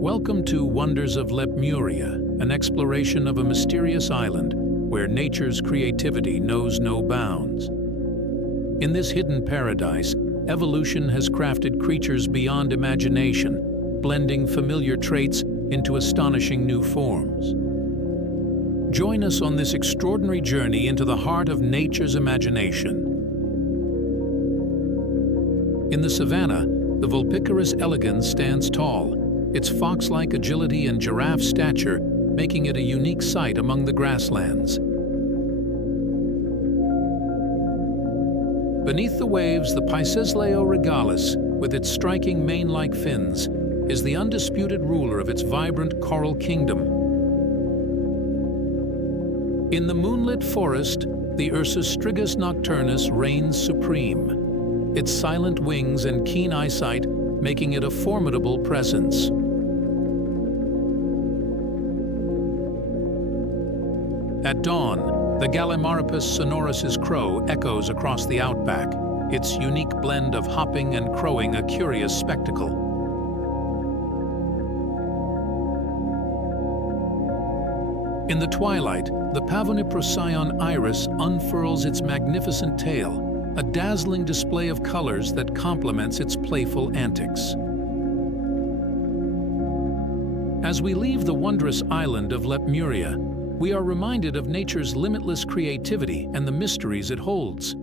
Welcome to Wonders of Lepmuria, an exploration of a mysterious island where nature's creativity knows no bounds. In this hidden paradise, evolution has crafted creatures beyond imagination, blending familiar traits into astonishing new forms. Join us on this extraordinary journey into the heart of nature's imagination. In the savanna, the Vulpicarus elegans stands tall, its fox-like agility and giraffe stature making it a unique sight among the grasslands. Beneath the waves, the Pysesleo regalis, with its striking mane-like fins, is the undisputed ruler of its vibrant coral kingdom. In the moonlit forest, the Ursus strigus nocturnus reigns supreme, its silent wings and keen eyesight making it a formidable presence. At dawn, the Gallimimarpus sonorus's crow echoes across the outback, its unique blend of hopping and crowing a curious spectacle. In the twilight, the Pavoniprocyon iris unfurls its magnificent tail, a dazzling display of colors that complements its playful antics. As we leave the wondrous island of Lepmuria, we are reminded of nature's limitless creativity and the mysteries it holds.